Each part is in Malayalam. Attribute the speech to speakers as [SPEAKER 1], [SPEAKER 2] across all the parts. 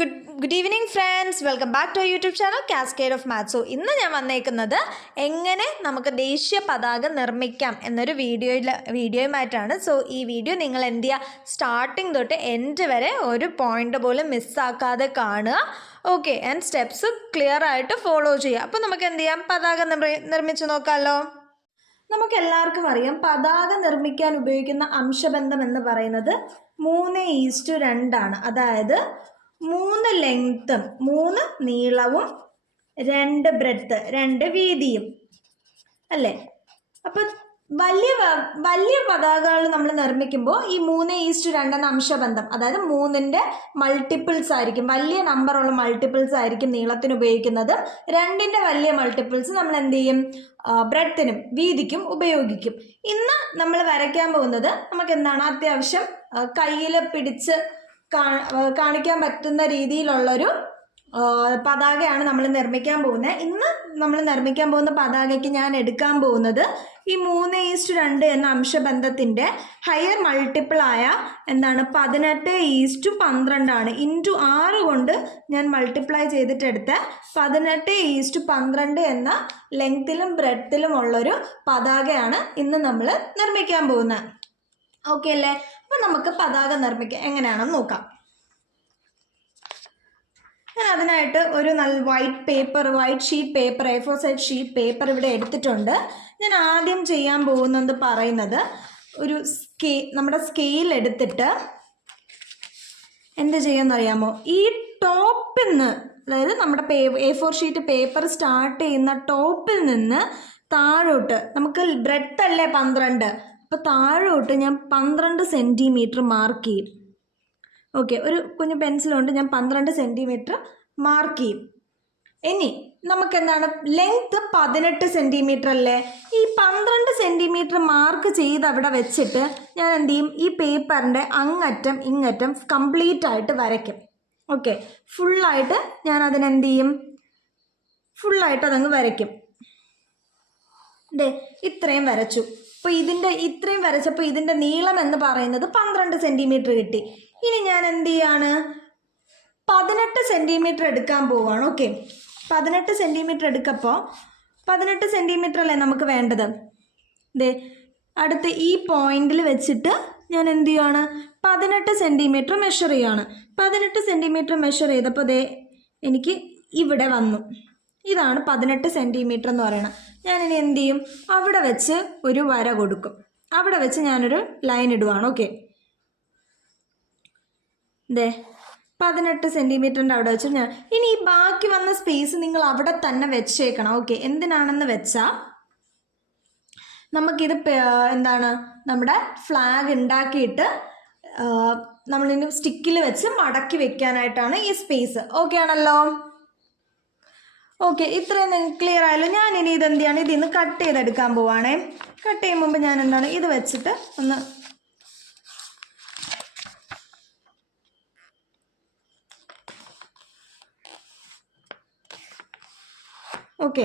[SPEAKER 1] Good good evening friends welcome back to YouTube channel cascade of maths ഇന്ന് ഞാൻ വന്നേക്കുന്നത് എങ്ങനെ നമുക്ക് ദേശീയ പതാക നിർമ്മിക്കാം എന്നൊരു വീഡിയോയിൽ വീഡിയോയുമായിട്ടാണ്. സോ ഈ വീഡിയോ നിങ്ങൾ എന്ത് ചെയ്യുക സ്റ്റാർട്ടിങ് തൊട്ട് എൻഡ് വരെ ഒരു പോയിന്റ് പോലും മിസ്സാക്കാതെ കാണുക. ഓക്കെ ആൻഡ് സ്റ്റെപ്സ് ക്ലിയർ ആയിട്ട് ഫോളോ ചെയ്യുക. അപ്പോൾ നമുക്ക് എന്ത് ചെയ്യാം? പതാക നിർമ്മി- നിർമ്മിച്ച് നോക്കാമല്ലോ നമുക്ക് എല്ലാവർക്കും അറിയാം പതാക നിർമ്മിക്കാൻ ഉപയോഗിക്കുന്ന അംശബന്ധം എന്ന് പറയുന്നത് മൂന്ന് ഈസ്റ്റു രണ്ടാണ്. അതായത് മൂന്ന് ലെങ്ത്തും മൂന്ന് നീളവും രണ്ട് ബ്രെഡ്ത്ത് രണ്ട് വീതിയും. അല്ലേ? അപ്പം വലിയ വലിയ പതാകകൾ നമ്മൾ നിർമ്മിക്കുമ്പോൾ ഈ മൂന്ന് ഈസ്റ്റ് രണ്ടെന്ന അംശബന്ധം അതായത് മൂന്നിന്റെ മൾട്ടിപ്പിൾസ് ആയിരിക്കും. വലിയ നമ്പറുള്ള മൾട്ടിപ്പിൾസ് ആയിരിക്കും നീളത്തിന് ഉപയോഗിക്കുന്നത്. രണ്ടിന്റെ വലിയ മൾട്ടിപ്പിൾസ് നമ്മൾ എന്ത് ചെയ്യും? ബ്രെഡത്തിനും വീതിക്കും ഉപയോഗിക്കും. ഇന്ന് നമ്മൾ വരയ്ക്കാൻ പോകുന്നത് നമുക്ക് എന്താണ്? അത്യാവശ്യം കയ്യിൽ പിടിച്ച് കാണിക്കാൻ പറ്റുന്ന രീതിയിലുള്ളൊരു പതാകയാണ് നമ്മൾ നിർമ്മിക്കാൻ പോകുന്നത്. ഇന്ന് നമ്മൾ നിർമ്മിക്കാൻ പോകുന്ന പതാകയ്ക്ക് ഞാൻ എടുക്കാൻ പോകുന്നത് ഈ മൂന്ന് ഈസ്റ്റ് രണ്ട് എന്ന അംശബന്ധത്തിന്റെ ഹയർ മൾട്ടിപ്പിൾ ആയ എന്താണ് പതിനെട്ട് ഈസ്റ്റ് പന്ത്രണ്ടാണ്. ഇന്റു ആറ് കൊണ്ട് ഞാൻ മൾട്ടിപ്ലൈ ചെയ്തിട്ടെടുത്ത് പതിനെട്ട് ഈസ്റ്റ് പന്ത്രണ്ട് എന്ന ലെങ്ത്തിലും ബ്രെഡത്തിലും ഉള്ളൊരു പതാകയാണ് ഇന്ന് നമ്മൾ നിർമ്മിക്കാൻ പോകുന്നത്. ഓക്കെ അല്ലേ? അപ്പം നമുക്ക് പതാക നിർമ്മിക്കാം എങ്ങനെയാണെന്ന് നോക്കാം. ഞാൻ അതിനായിട്ട് ഒരു നല്ല white paper white sheet paper A four side sheet paper ഇവിടെ എടുത്തിട്ടുണ്ട്. ഞാൻ ആദ്യം ചെയ്യാൻ പോകുന്നത് പറയുന്നത് ഒരു സ്കെ നമ്മുടെ സ്കെയിൽ എടുത്തിട്ട് എന്ത് ചെയ്യുമെന്നറിയാമോ ഈ ടോപ്പിൽ നിന്ന് അതായത് നമ്മുടെ പേ A four sheet paper start ചെയ്യുന്ന ടോപ്പിൽ നിന്ന് താഴോട്ട് നമുക്ക് ബ്രെഡ് അല്ലേ പന്ത്രണ്ട്? അപ്പോൾ താഴോട്ട് ഞാൻ പന്ത്രണ്ട് സെന്റിമീറ്റർ മാർക്ക് ചെയ്യും. ഓക്കെ ഒരു കുഞ്ഞു പെൻസിൽ കൊണ്ട് ഞാൻ പന്ത്രണ്ട് സെന്റിമീറ്റർ മാർക്ക് ചെയ്യും. ഇനി നമുക്ക് എന്താണ് ലെങ്ത് പതിനെട്ട് സെന്റിമീറ്റർ അല്ലേ? ഈ പന്ത്രണ്ട് സെന്റിമീറ്റർ മാർക്ക് ചെയ്ത് അവിടെ വെച്ചിട്ട് ഞാൻ എന്ത് ചെയ്യും? ഈ പേപ്പറിന്റെ അങ്ങറ്റം ഇങ്ങറ്റം കംപ്ലീറ്റ് ആയിട്ട് വരയ്ക്കും. ഓക്കെ ഫുള്ളായിട്ട് ഞാൻ അതിനെന്ത് ചെയ്യും? ഫുള്ളായിട്ട് അതങ്ങ് വരയ്ക്കും. ദേ ഇത്രയും വരച്ചു. അപ്പോൾ ഇതിന്റെ ഇത്രയും വരച്ചപ്പോൾ ഇതിന്റെ നീളം എന്ന് പറയുന്നത് പന്ത്രണ്ട് സെന്റിമീറ്റർ കിട്ടി. ഇനി ഞാൻ എന്ത് ചെയ്യാണ്? പതിനെട്ട് സെന്റിമീറ്റർ എടുക്കാൻ പോവാണ്. ഓക്കെ പതിനെട്ട് സെന്റിമീറ്റർ എടുക്കപ്പോൾ പതിനെട്ട് സെന്റിമീറ്റർ അല്ലേ നമുക്ക് വേണ്ടത്? ദേ അടുത്ത് ഈ പോയിന്റിൽ വെച്ചിട്ട് ഞാൻ എന്ത് ചെയ്യുകയാണ് പതിനെട്ട് സെന്റിമീറ്റർ മെഷർ ചെയ്യുകയാണ് പതിനെട്ട് സെന്റിമീറ്റർ മെഷർ ചെയ്തപ്പോൾ ദേ എനിക്ക് ഇവിടെ വന്നു. ഇതാണ് പതിനെട്ട് സെന്റിമീറ്റർ എന്ന് പറയുന്നത്. ഞാനിനി എന്ത് ചെയ്യും? അവിടെ വെച്ച് ഒരു വര കൊടുക്കും. അവിടെ വെച്ച് ഞാനൊരു ലൈൻ ഇടുവാണ് ഓക്കെ ദേ പതിനെട്ട് സെന്റിമീറ്ററിന്റെ അവിടെ വെച്ച് ഞാൻ ഇനി ഈ ബാക്കി വന്ന സ്പേസ് നിങ്ങൾ അവിടെ തന്നെ വെച്ചേക്കണം ഓക്കെ എന്തിനാണെന്ന് വെച്ചാൽ നമുക്കിത് എന്താണ് നമ്മുടെ ഫ്ലാഗ് ഉണ്ടാക്കിയിട്ട് നമ്മളിനി സ്റ്റിക്കിൽ വെച്ച് മടക്കി വെക്കാനായിട്ടാണ് ഈ സ്പേസ് ഓക്കെ ആണല്ലോ? ഓക്കെ ഇത്രയും നിങ്ങൾക്ക് ക്ലിയർ ആയല്ലോ. ഞാൻ ഇനി ഇത് എന്ത് ചെയ്യാണ് ഇതിൽ നിന്ന് കട്ട് ചെയ്തെടുക്കാൻ പോവാണേ. കട്ട് ചെയ്യും മുമ്പ് ഞാൻ എന്താണ് ഇത് വെച്ചിട്ട് ഒന്ന് ഓക്കെ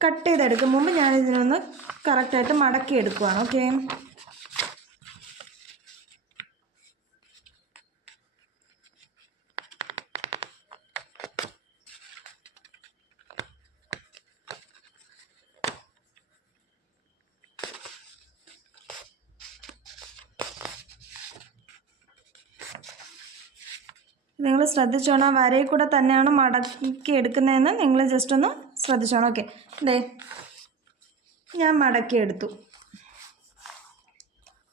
[SPEAKER 1] കട്ട് ചെയ്തെടുക്കും ഞാൻ ഇതിനൊന്ന് കറക്റ്റായിട്ട് മടക്കി എടുക്കുവാണ് ഓക്കെ ശ്രദ്ധിച്ചോണം. വരയിൽ കൂടെ തന്നെയാണ് മടക്കി എടുക്കുന്നതെന്ന് നിങ്ങൾ ജസ്റ്റ് ഒന്ന് ശ്രദ്ധിച്ചോണം. ഓക്കെ ദേ ഞാൻ മടക്കി എടുത്തു.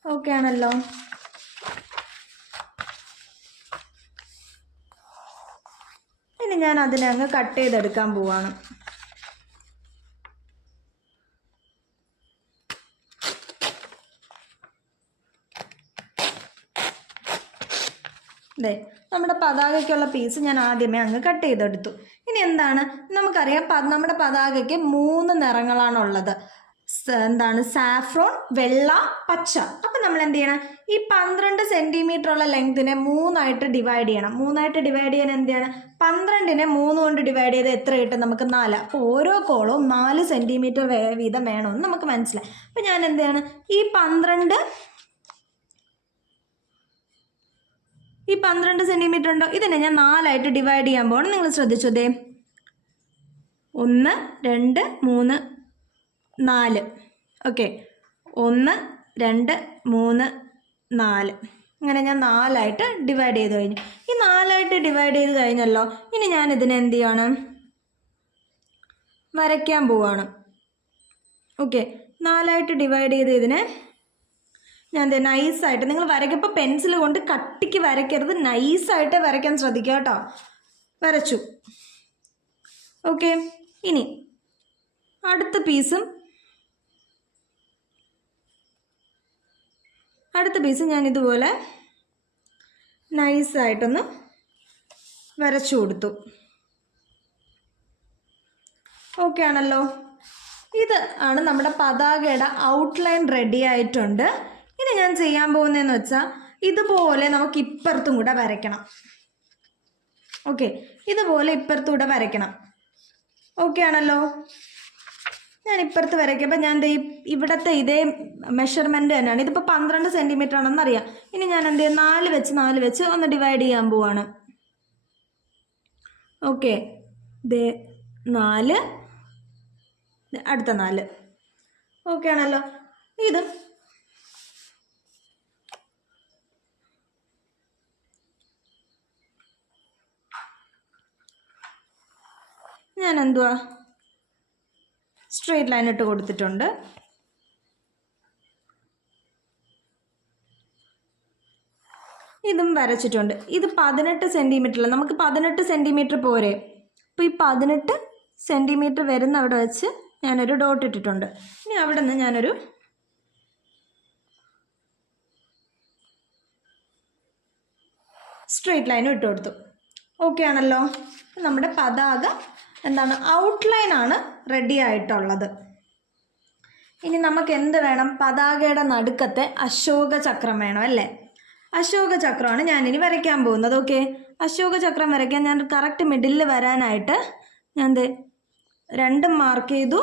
[SPEAKER 1] ഓക്കെ ആണല്ലോ. ഇനി ഞാൻ അതിനെ അങ്ങ് കട്ട് ചെയ്തെടുക്കാൻ പോവാണ്. ദേ നമ്മുടെ പതാകയ്ക്കുള്ള പീസ് ഞാൻ ആദ്യമേ അങ്ങ് കട്ട് ചെയ്തെടുത്തു. ഇനി എന്താണ്? നമുക്കറിയാം നമ്മുടെ പതാകയ്ക്ക് മൂന്ന് നിറങ്ങളാണുള്ളത്. എന്താണ്? സാഫ്രോൺ വെള്ള പച്ച. അപ്പം നമ്മൾ എന്ത് ചെയ്യണം? ഈ പന്ത്രണ്ട് സെന്റിമീറ്റർ ഉള്ള ലെങ്തിനെ മൂന്നായിട്ട് ഡിവൈഡ് ചെയ്യണം. മൂന്നായിട്ട് ഡിവൈഡ് ചെയ്യാൻ എന്താണ് പന്ത്രണ്ടിനെ മൂന്ന് കൊണ്ട് ഡിവൈഡ് ചെയ്ത് എത്ര കിട്ടും നമുക്ക്? നാല്. അപ്പോൾ ഓരോ കോളും നാല് സെന്റിമീറ്റർ വീതം വേണമെന്ന് നമുക്ക് മനസ്സിലായി. അപ്പം ഞാൻ എന്ത് ചെയ്യണം? ഈ പന്ത്രണ്ട് ഈ പന്ത്രണ്ട് സെന്റിമീറ്റർ ഉണ്ടോ? ഇതിനെ ഞാൻ നാലായിട്ട് ഡിവൈഡ് ചെയ്യാൻ പോകണം നിങ്ങൾ ശ്രദ്ധിച്ചതേ ഒന്ന് രണ്ട് മൂന്ന് നാല്. ഓക്കെ ഒന്ന് രണ്ട് മൂന്ന് നാല്. അങ്ങനെ ഞാൻ നാലായിട്ട് ഡിവൈഡ് ചെയ്ത് കഴിഞ്ഞു. ഈ നാലായിട്ട് ഡിവൈഡ് ചെയ്ത് കഴിഞ്ഞല്ലോ ഇനി ഞാൻ ഇതിനെ എന്ത് ചെയ്യണം? വരയ്ക്കാൻ പോവാണ്. ഓക്കെ നാലായിട്ട് ഡിവൈഡ് ചെയ്ത് ഇതിനെ ഞാൻ ദേ നൈസായിട്ട് നിങ്ങൾ വരയ്ക്കുമ്പോൾ പെൻസിൽ കൊണ്ട് കട്ടിക്ക് വരയ്ക്കരുത്. നൈസായിട്ട് വരയ്ക്കാൻ ശ്രദ്ധിക്കുക കേട്ടോ. വരച്ചു. ഓക്കെ ഇനി അടുത്ത പീസും അടുത്ത പീസ് ഞാൻ ഇതുപോലെ നൈസായിട്ടൊന്ന് വരച്ചു കൊടുത്തു. ഓക്കെ ആണല്ലോ. ഇത് ആണ് നമ്മുടെ പതാകയുടെ ഔട്ട്ലൈൻ റെഡി ആയിട്ടുണ്ട്. ഇനി ഞാൻ ചെയ്യാൻ പോകുന്നതെന്ന് വെച്ചാൽ ഇതുപോലെ നമുക്ക് ഇപ്പുറത്തും കൂടെ വരയ്ക്കണം. ഓക്കെ ഇതുപോലെ ഇപ്പുറത്തൂടെ വരയ്ക്കണം. ഓക്കെ ആണല്ലോ? ഞാൻ ഇപ്പുറത്ത് വരയ്ക്കുമ്പോൾ ഞാൻ ഈ- ഇവിടത്തെ ഇതേ മെഷർമെന്റ് തന്നെയാണ്. ഇതിപ്പോൾ പന്ത്രണ്ട് സെന്റിമീറ്റർ ആണെന്ന് അറിയാം. ഇനി ഞാൻ എന്ത് ചെയ്യും? നാല് വെച്ച് നാല് വെച്ച് ഒന്ന് ഡിവൈഡ് ചെയ്യാൻ പോവാണ്. ഓക്കെ ദേ നാല് അടുത്ത നാല്. ഓക്കെ ആണല്ലോ? ഇത് ഞാൻ എന്തുവാ സ്ട്രെയിറ്റ് ലൈൻ ഇട്ട് കൊടുത്തിട്ടുണ്ട്. ഇതും വരച്ചിട്ടുണ്ട്. ഇത് പതിനെട്ട് സെന്റിമീറ്ററിൽ നമുക്ക് പതിനെട്ട് സെന്റിമീറ്റർ പോരെ? അപ്പോൾ ഈ പതിനെട്ട് സെന്റിമീറ്റർ വരുന്ന അവിടെ വെച്ച് ഞാനൊരു ഡോട്ട് ഇട്ടിട്ടുണ്ട്. ഇനി അവിടെ നിന്ന് ഞാനൊരു സ്ട്രെയിറ്റ് ലൈനും ഇട്ട് കൊടുത്തു. ഓക്കെ ആണല്ലോ? നമ്മുടെ പതാക എന്താണ്? ഔട്ട്ലൈൻ ആണ് റെഡി ആയിട്ടുള്ളത്. ഇനി നമുക്ക് എന്ത് വേണം? പതാകയുടെ നടുക്കത്തെ അശോക ചക്രം വേണം അല്ലേ? അശോക ചക്രമാണ് ഞാനിനി വരയ്ക്കാൻ പോകുന്നത് ഓക്കെ അശോക ചക്രം വരയ്ക്കാൻ ഞാൻ കറക്റ്റ് മിഡിലിൽ വരാനായിട്ട് ഞാൻ എന്ത് രണ്ടും മാർക്ക് ചെയ്തു.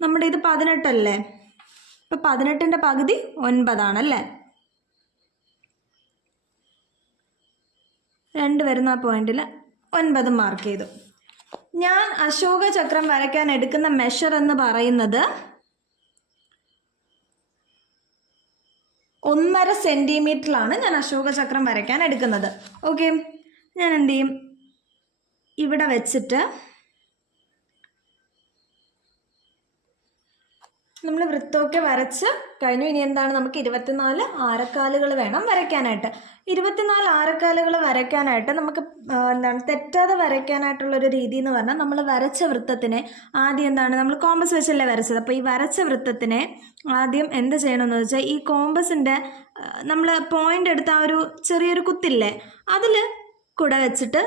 [SPEAKER 1] നമ്മുടെ ഇത് പതിനെട്ടല്ലേ ഇപ്പം പതിനെട്ടിന്റെ പകുതി ഒൻപതാണല്ലേ രണ്ട് വരുന്ന പോയിന്റിൽ ഒൻപത് മാർക്ക് ചെയ്തു. ഞാൻ അശോക ചക്രം വരയ്ക്കാൻ എടുക്കുന്ന മെഷർ എന്ന് പറയുന്നത് ഒന്നര സെന്റിമീറ്ററിലാണ് ഞാൻ അശോക ചക്രം വരയ്ക്കാൻ എടുക്കുന്നത്. ഓക്കെ ഞാൻ എന്ത് ചെയ്യും? ഇവിടെ വെച്ചിട്ട് നമ്മൾ വൃത്തമൊക്കെ വരച്ച് കഴിഞ്ഞു. ഇനി എന്താണ് നമുക്ക് ഇരുപത്തിനാല് ആരക്കാലുകൾ വേണം വരയ്ക്കാനായിട്ട്. ഇരുപത്തിനാല് ആരക്കാലുകൾ വരയ്ക്കാനായിട്ട് നമുക്ക് എന്താണ് തെറ്റാതെ വരയ്ക്കാനായിട്ടുള്ളൊരു രീതി എന്ന് പറഞ്ഞാൽ നമ്മൾ വരച്ച വൃത്തത്തിനെ ആദ്യം എന്താണ് നമ്മൾ കോമ്പസ് വെച്ചല്ലേ വരച്ചത്. അപ്പോൾ ഈ വരച്ച വൃത്തത്തിനെ ആദ്യം എന്ത് ചെയ്യണമെന്ന് വെച്ചാൽ ഈ കോമ്പസിന്റെ നമ്മൾ പോയിന്റ് എടുത്ത ആ ഒരു ചെറിയൊരു കുത്തില്ലേ അതിൽ കുട വെച്ചിട്ട്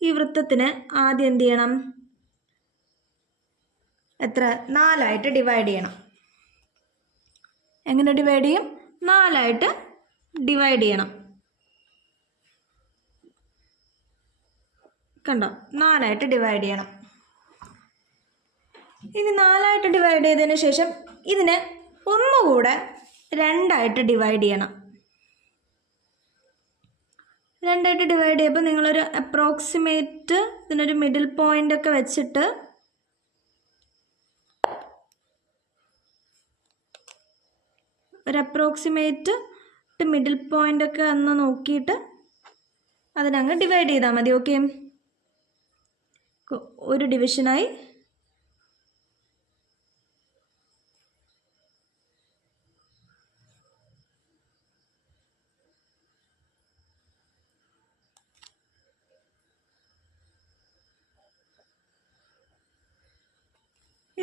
[SPEAKER 1] ഈ വൃത്തത്തിന് ആദ്യം എന്ത് ചെയ്യണം? എത്ര? നാലായിട്ട് ഡിവൈഡ് ചെയ്യണം. എങ്ങനെ ഡിവൈഡ് ചെയ്യും? നാലായിട്ട് ഡിവൈഡ് ചെയ്യണം. കണ്ടോ? നാലായിട്ട് ഡിവൈഡ് ചെയ്യണം. ഇനി നാലായിട്ട് ഡിവൈഡ് ചെയ്തതിന് ശേഷം ഇതിനെ ഒന്നുകൂടെ രണ്ടായിട്ട് ഡിവൈഡ് ചെയ്യണം. രണ്ടായിട്ട് ഡിവൈഡ് ചെയ്യുമ്പോൾ നിങ്ങളൊരു അപ്രോക്സിമേറ്റ് ഇതിനൊരു മിഡിൽ പോയിന്റ് ഒക്കെ വെച്ചിട്ട് ഒരു അപ്രോക്സിമേറ്റ് മിഡിൽ പോയിന്റ് ഒക്കെ ഒന്ന് നോക്കിയിട്ട് അതിനങ്ങ് ഡിവൈഡ് ചെയ്താൽ മതി ഓക്കെ ഒരു ഡിവിഷനായി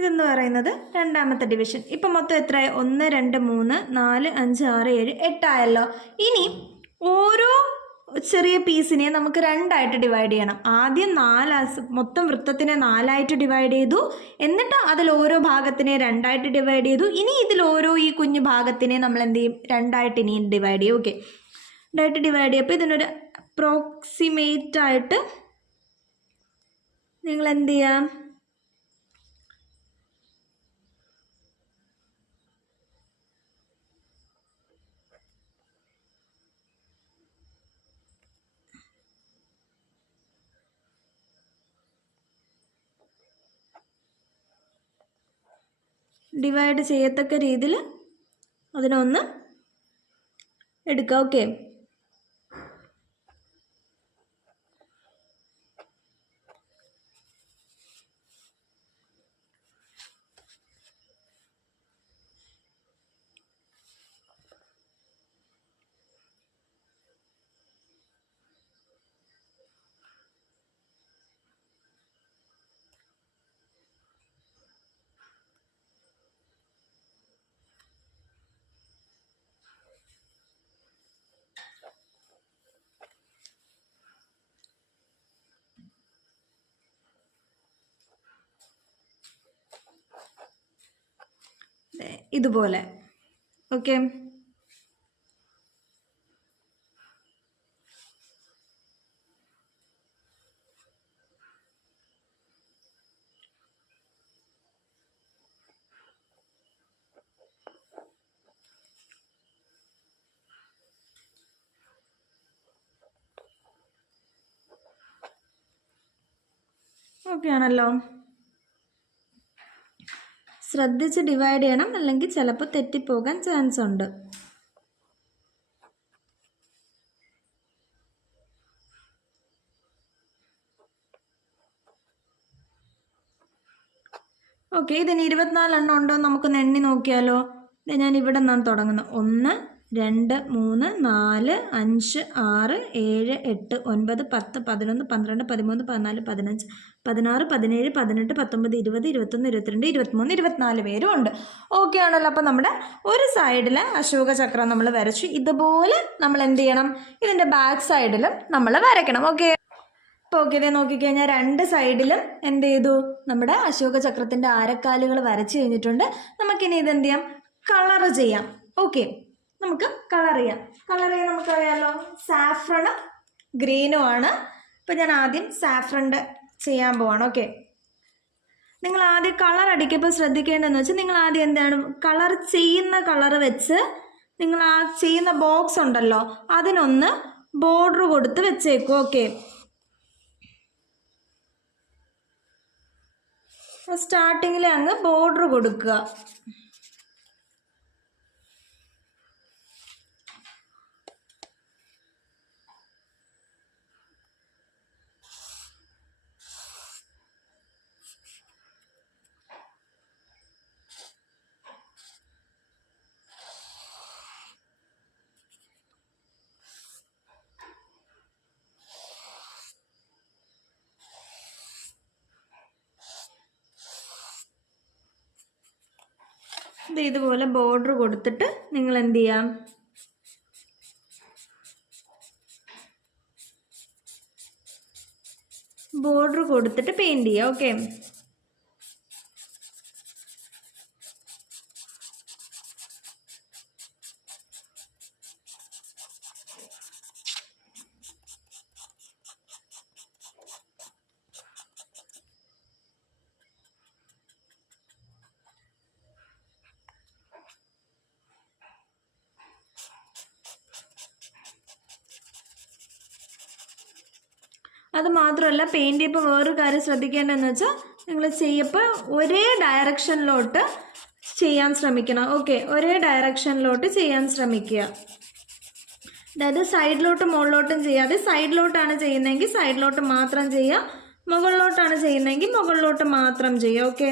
[SPEAKER 1] ഇതെന്ന് പറയുന്നത് രണ്ടാമത്തെ ഡിവിഷൻ ഇപ്പം മൊത്തം എത്രയായി? ഒന്ന് രണ്ട് മൂന്ന് നാല് അഞ്ച് ആറ് ഏഴ് എട്ടായല്ലോ ഇനി ഓരോ ചെറിയ പീസിനെ നമുക്ക് രണ്ടായിട്ട് ഡിവൈഡ് ചെയ്യണം. ആദ്യം നാല് മൊത്തം വൃത്തത്തിനെ നാലായിട്ട് ഡിവൈഡ് ചെയ്തു. എന്നിട്ട് അതിൽ ഓരോ ഭാഗത്തിനെ രണ്ടായിട്ട് ഡിവൈഡ് ചെയ്തു. ഇനി ഇതിൽ ഓരോ ഈ കുഞ്ഞു ഭാഗത്തിനെ നമ്മൾ എന്ത് ചെയ്യും? രണ്ടായിട്ട് ഇനിയും ഡിവൈഡ് ചെയ്യും. ഓക്കെ രണ്ടായിട്ട് ഡിവൈഡ് ചെയ്യപ്പോൾ ഇതിനൊരു അപ്രോക്സിമേറ്റ് ആയിട്ട് നിങ്ങൾ എന്ത് ചെയ്യാം? ഡിവൈഡ് ചെയ്യത്തക്ക രീതിയിൽ അതിനൊന്ന് എടുക്കുക ഓക്കെ ഇതുപോലെ. ഓക്കെ ഓക്കെ ആണല്ലോ. ശ്രദ്ധിച്ച് ഡിവൈഡ് ചെയ്യണം അല്ലെങ്കിൽ ചിലപ്പോൾ തെറ്റിപ്പോകാൻ ചാൻസ് ഉണ്ട്. ഓക്കെ ഇതിന് ഇരുപത്തിനാലെണ്ണം ഉണ്ടോ നമുക്കൊന്ന് എണ്ണി നോക്കിയാലോ. ഞാൻ ഇവിടെ നിന്നാണ് തുടങ്ങുന്നത്. ഒന്ന് രണ്ട് മൂന്ന് നാല് അഞ്ച് ആറ് ഏഴ് എട്ട് ഒൻപത് പത്ത് പതിനൊന്ന് പന്ത്രണ്ട് പതിമൂന്ന് പതിനാല് പതിനഞ്ച് പതിനാറ് പതിനേഴ് പതിനെട്ട് പത്തൊമ്പത് ഇരുപത് ഇരുപത്തൊന്ന് ഇരുപത്തിരണ്ട് ഇരുപത്തിമൂന്ന് ഇരുപത്തിനാല് പേരും ഉണ്ട്. ഓക്കെ ആണല്ലോ. അപ്പോൾ നമ്മുടെ ഒരു സൈഡിൽ അശോക ചക്രം നമ്മൾ വരച്ചു. ഇതുപോലെ നമ്മൾ എന്ത് ചെയ്യണം? ഇതിന്റെ ബാക്ക് സൈഡിലും നമ്മൾ വരയ്ക്കണം. ഓക്കെ ഇപ്പോൾ ഓക്കെ ഇതേ നോക്കിക്കഴിഞ്ഞാൽ രണ്ട് സൈഡിലും എന്ത് ചെയ്തു? നമ്മുടെ അശോക ചക്രത്തിന്റെ ആരക്കാലുകൾ വരച്ച് കഴിഞ്ഞിട്ടുണ്ട്. നമുക്കിനി ഇത് എന്ത് ചെയ്യാം? കളർ ചെയ്യാം. ഓക്കെ നമുക്ക് കളർ ചെയ്യാം. കളർ ചെയ്യാൻ നമുക്കറിയാമല്ലോ സാഫ്രണും ഗ്രീനും ആണ്. ഇപ്പം ഞാൻ ആദ്യം സാഫ്രണ്ട് ചെയ്യാൻ പോവാണ്. ഓക്കെ നിങ്ങൾ ആദ്യം കളർ അടിക്കുമ്പോൾ ശ്രദ്ധിക്കേണ്ടതെന്ന് വെച്ചാൽ നിങ്ങൾ ആദ്യം എന്താണ്? കളർ ചെയ്യുന്ന കളർ വെച്ച് നിങ്ങൾ ആ ചെയ്യുന്ന ബോക്സ് ഉണ്ടല്ലോ അതിനൊന്ന് ബോർഡർ കൊടുത്ത് വെച്ചേക്കും. ഓക്കെ സ്റ്റാർട്ടിങ്ങിൽ അങ്ങ് ബോർഡർ കൊടുക്കുക. ഇതുപോലെ ബോർഡർ കൊടുത്തിട്ട് നിങ്ങൾ എന്ത് ചെയ്യാം ബോർഡർ കൊടുത്തിട്ട് പെയിന്റ് ചെയ്യുക ഓക്കെ അത് മാത്രമല്ല പെയിന്റ് ചെയ്യുമ്പോൾ വേറൊരു കാര്യം ശ്രദ്ധിക്കേണ്ടതെന്ന് വെച്ചാൽ നിങ്ങൾ ചെയ്യപ്പോൾ ഒരേ ഡയറക്ഷനിലോട്ട് ചെയ്യാൻ ശ്രമിക്കണം. ഓക്കെ ഒരേ ഡയറക്ഷനിലോട്ട് ചെയ്യാൻ ശ്രമിക്കുക. അതായത് സൈഡിലോട്ട് മുകളിലോട്ടും ചെയ്യാതെ സൈഡിലോട്ടാണ് ചെയ്യുന്നതെങ്കിൽ സൈഡിലോട്ട് മാത്രം ചെയ്യുക മുകളിലോട്ടാണ് ചെയ്യുന്നതെങ്കിൽ മുകളിലോട്ട് മാത്രം ചെയ്യുക. ഓക്കെ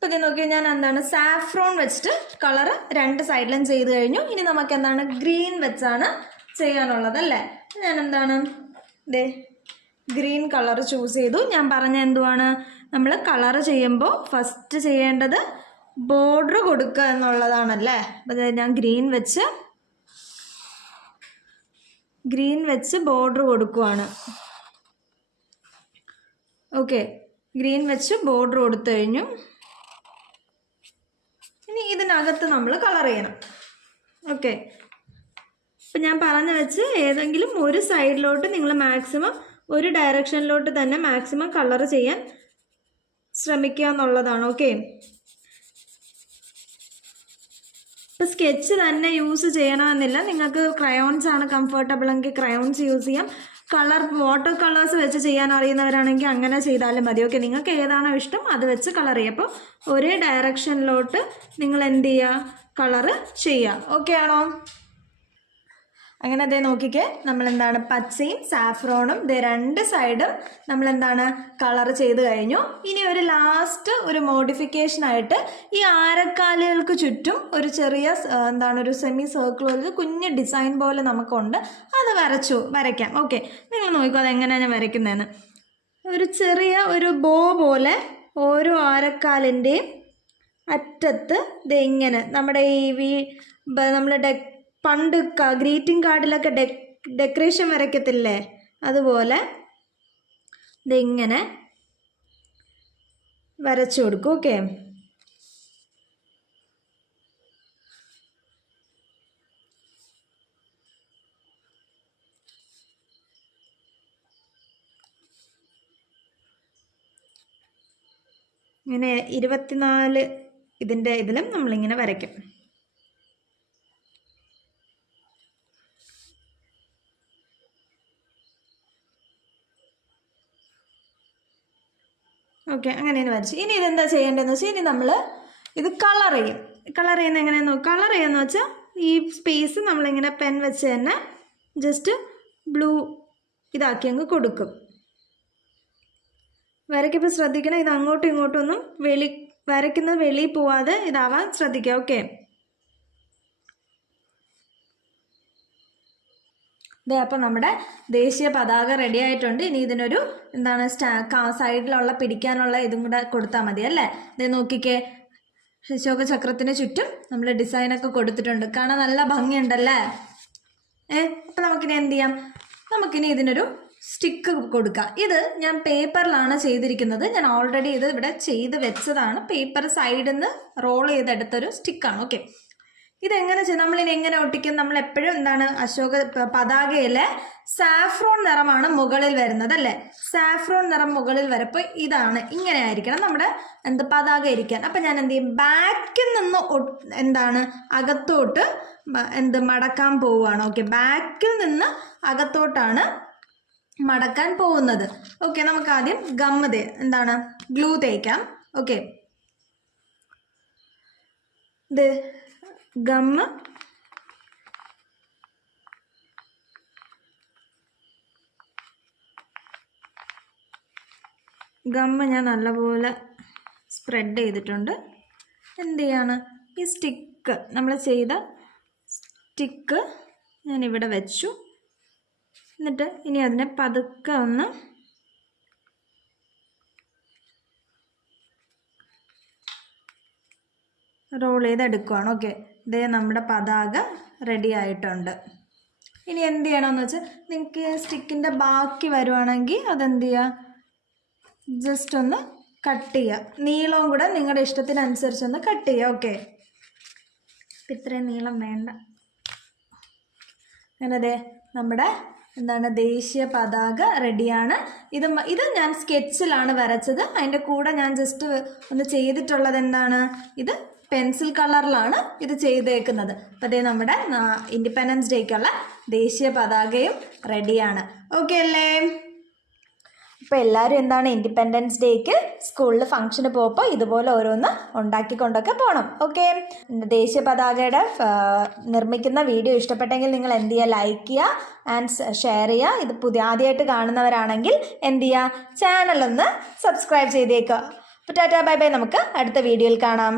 [SPEAKER 1] ഇപ്പം ഇത് നോക്കി ഞാൻ എന്താണ് സാഫ്രോൺ വെച്ചിട്ട് കളർ രണ്ട് സൈഡിലും ചെയ്ത് കഴിഞ്ഞു. ഇനി നമുക്ക് എന്താണ് ഗ്രീൻ വെച്ചാണ് ചെയ്യാനുള്ളത് അല്ലേ? ഞാൻ എന്താണ് ഇതേ ഗ്രീൻ കളർ ചൂസ് ചെയ്തു. ഞാൻ പറഞ്ഞ എന്തുവാണ്? നമ്മൾ കളർ ചെയ്യുമ്പോൾ ഫസ്റ്റ് ചെയ്യേണ്ടത് ബോർഡർ കൊടുക്കുക എന്നുള്ളതാണല്ലേ? അപ്പോൾ ഞാൻ ഗ്രീൻ വെച്ച് ഗ്രീൻ വെച്ച് ബോർഡർ കൊടുക്കുവാണ്. ഓക്കെ ഗ്രീൻ വെച്ച് ബോർഡർ കൊടുത്തു കഴിഞ്ഞു. ഇതിനകത്ത് നമ്മൾ കളർ ചെയ്യണം. ഓക്കെ ഇപ്പം ഞാൻ പറഞ്ഞു വെച്ച് ഏതെങ്കിലും ഒരു സൈഡിലോട്ട് നിങ്ങൾ മാക്സിമം ഒരു ഡയറക്ഷനിലോട്ട് തന്നെ മാക്സിമം കളർ ചെയ്യാൻ ശ്രമിക്കുക എന്നുള്ളതാണ് ഓക്കെ ഇപ്പം സ്കെച്ച് തന്നെ യൂസ് ചെയ്യണമെന്നില്ല. നിങ്ങൾക്ക് ക്രയോൺസ് ആണ് കംഫർട്ടബിൾ എങ്കിൽ ക്രയോൺസ് യൂസ് ചെയ്യാം. കളർ വാട്ടർ കളേഴ്സ് വെച്ച് ചെയ്യാൻ അറിയുന്നവരാണെങ്കിൽ അങ്ങനെ ചെയ്താലും മതി. ഓക്കെ നിങ്ങൾക്ക് ഏതാണോ ഇഷ്ടം അത് വെച്ച് കളർ ചെയ്യുക. അപ്പോൾ ഒരേ ഡയറക്ഷനിലോട്ട് നിങ്ങൾ എന്ത് ചെയ്യുക? കളറ് ചെയ്യുക. ഓക്കെ ആണോ? അങ്ങനെ അതേ നോക്കിക്കേ നമ്മൾ എന്താണ് പച്ചയും സാഫ്രോണും ദേ രണ്ട് സൈഡും നമ്മൾ എന്താണ് കളർ ചെയ്ത് കഴിഞ്ഞു. ഇനി ഒരു ലാസ്റ്റ് ഒരു മോഡിഫിക്കേഷനായിട്ട് ഈ ആരക്കാലുകൾക്ക് ചുറ്റും ഒരു ചെറിയ എന്താണ് ഒരു സെമി സർക്കിൾ ഒരു കുഞ്ഞ് ഡിസൈൻ പോലെ നമുക്കുണ്ട്. അത് വരച്ചു വരയ്ക്കാം. ഓക്കെ നിങ്ങൾ നോക്കിക്കോ അതെങ്ങനെയാണ് ഞാൻ വരയ്ക്കുന്നതെന്ന്. ഒരു ചെറിയ ഒരു ബോ പോലെ ഓരോ ആരക്കാലിന്റെയും അറ്റത്ത് ഇത് ഇങ്ങനെ നമ്മുടെ ഈ വി നമ്മൾ ഡെ പണ്ട് ഗ്രീറ്റിംഗ് കാർഡിലൊക്കെ ഡെ ഡെക്കറേഷൻ വരയ്ക്കത്തില്ലേ? അതുപോലെ ഇതിങ്ങനെ വരച്ചു കൊടുക്കും ഓക്കെ? ഇങ്ങനെ ഇരുപത്തിനാല് ഇതിന്റെ ഇതിലും നമ്മളിങ്ങനെ വരയ്ക്കും. ഓക്കെ അങ്ങനെയാണ് വരച്ചു. ഇനി ഇതെന്താ ചെയ്യേണ്ടതെന്ന് വെച്ചാൽ ഇനി നമ്മൾ ഇത് കളർ ചെയ്യും. കളർ ചെയ്യുന്ന എങ്ങനെയാന്ന് കളർ ചെയ്യുന്ന വെച്ചാൽ ഈ സ്പേസ് നമ്മളിങ്ങനെ പെൻ വെച്ച് തന്നെ ജസ്റ്റ് ബ്ലൂ ഇതാക്കി അങ്ങ് കൊടുക്കും. വരയ്ക്കപ്പോൾ ശ്രദ്ധിക്കണം ഇത് അങ്ങോട്ടും ഇങ്ങോട്ടും ഒന്നും വെളി വരയ്ക്കുന്നത് വെളിയിൽ പോവാതെ ഇതാവാൻ ശ്രദ്ധിക്കുക. ഓക്കെ ദേ അപ്പോൾ നമ്മുടെ ദേശീയ പതാക റെഡി ആയിട്ടുണ്ട്. ഇനി ഇതിനൊരു എന്താണ് സ്റ്റാ സൈഡിലുള്ള പിടിക്കാനുള്ള ഇതും കൂടെ കൊടുത്താൽ മതി അല്ലേ? ഇത് നോക്കിക്കേ. അശോക ചക്രത്തിന് ചുറ്റും നമ്മൾ ഡിസൈനൊക്കെ കൊടുത്തിട്ടുണ്ട്. കാണാൻ നല്ല ഭംഗിയുണ്ടല്ലേ? ഏ അപ്പം നമുക്കിനി എന്ത് ചെയ്യാം? നമുക്കിനി ഇതിനൊരു സ്റ്റിക്ക് കൊടുക്കാം. ഇത് ഞാൻ പേപ്പറിലാണ് ചെയ്തിരിക്കുന്നത്. ഞാൻ ഓൾറെഡി ഇത് ഇവിടെ ചെയ്ത് വെച്ചതാണ്. പേപ്പർ സൈഡിൽ നിന്ന് റോൾ ചെയ്തെടുത്തൊരു സ്റ്റിക്കാണ് ഓക്കെ ഇതെങ്ങനെ ചെയ്യും? നമ്മളിനി എങ്ങനെ ഒട്ടിക്കും? നമ്മൾ എപ്പോഴും എന്താണ് അശോക പതാകയിലെ സാഫ്രോൺ നിറമാണ് മുകളിൽ വരുന്നത് അല്ലേ? സാഫ്രോൺ നിറം മുകളിൽ വരപ്പോൾ ഇതാണ്. ഇങ്ങനെ ആയിരിക്കണം നമ്മുടെ എന്ത് പതാക ഇരിക്കാൻ. അപ്പം ഞാൻ എന്ത് ചെയ്യും? ബാക്കിൽ നിന്ന് എന്താണ് അകത്തോട്ട് എന്ത് മടക്കാൻ പോവുകയാണ്. ഓക്കെ ബാക്കിൽ നിന്ന് അകത്തോട്ടാണ് മടക്കാൻ പോകുന്നത്. ഓക്കെ നമുക്ക് ആദ്യം ഗമ്മ് തേ എന്താണ്? ഗ്ലൂ തേക്കാം. Okay gum. ഗമ്മ് ഞാൻ നല്ലപോലെ സ്പ്രെഡ് ചെയ്തിട്ടുണ്ട്. എന്ത് ചെയ്യാണ്? ഈ സ്റ്റിക്ക് നമ്മൾ ചെയ്ത സ്റ്റിക്ക് ഞാൻ ഇവിടെ വെച്ചു. എന്നിട്ട് ഇനി അതിനെ പതുക്കെ ഒന്ന് റോൾ ചെയ്തെടുക്കുവാണ്. ഓക്കെ ഇതേ നമ്മുടെ പതാക റെഡി ആയിട്ടുണ്ട്. ഇനി എന്ത് ചെയ്യണമെന്ന് വെച്ചാൽ നിങ്ങൾക്ക് സ്റ്റിക്കിന്റെ ബാക്കി വരുവാണെങ്കിൽ അതെന്ത് ചെയ്യുക ജസ്റ്റ് ഒന്ന് കട്ട് ചെയ്യുക നീളവും കൂടെ നിങ്ങളുടെ ഇഷ്ടത്തിനനുസരിച്ച് ഒന്ന് കട്ട് ചെയ്യുക ഓക്കെ ഇത്രയും നീളം വേണ്ട. അങ്ങനെ നമ്മുടെ എന്താണ് ദേശീയ പതാക റെഡിയാണ് ഇത് ഇത് ഞാൻ സ്കെച്ചിലാണ് വരച്ചത്. അതിന്റെ കൂടെ ഞാൻ ജസ്റ്റ് ഒന്ന് ചെയ്തിട്ടുള്ളത് എന്താണ് ഇത് പെൻസിൽ കളറിലാണ് ഇത് ചെയ്തേക്കുന്നത്. അപ്പോൾ അതേ നമ്മുടെ ഇൻഡിപെൻഡൻസ് ഡേക്കുള്ള ദേശീയ പതാകയും റെഡിയാണ് ഓക്കെ അല്ലേ? അപ്പോൾ എല്ലാവരും എന്താണ് ഇൻഡിപെൻഡൻസ് ഡേക്ക് സ്കൂളിൽ ഫംഗ്ഷന് പോകുമ്പോൾ ഇതുപോലെ ഓരോന്ന് ഉണ്ടാക്കിക്കൊണ്ടൊക്കെ പോകണം ഓക്കെ ദേശീയ പതാകയുടെ നിർമ്മിക്കുന്ന വീഡിയോ ഇഷ്ടപ്പെട്ടെങ്കിൽ നിങ്ങൾ എന്ത് ചെയ്യുക? ലൈക്ക് ചെയ്യുക ആൻഡ് ഷെയർ ചെയ്യുക. ഇത് പുതിയ ആദ്യമായിട്ട് കാണുന്നവരാണെങ്കിൽ എന്ത് ചെയ്യുക? ചാനലൊന്ന് സബ്സ്ക്രൈബ് ചെയ്തേക്കുക. അപ്പോൾ ടാറ്റാ ബൈ ബൈ. നമുക്ക് അടുത്ത വീഡിയോയിൽ കാണാം.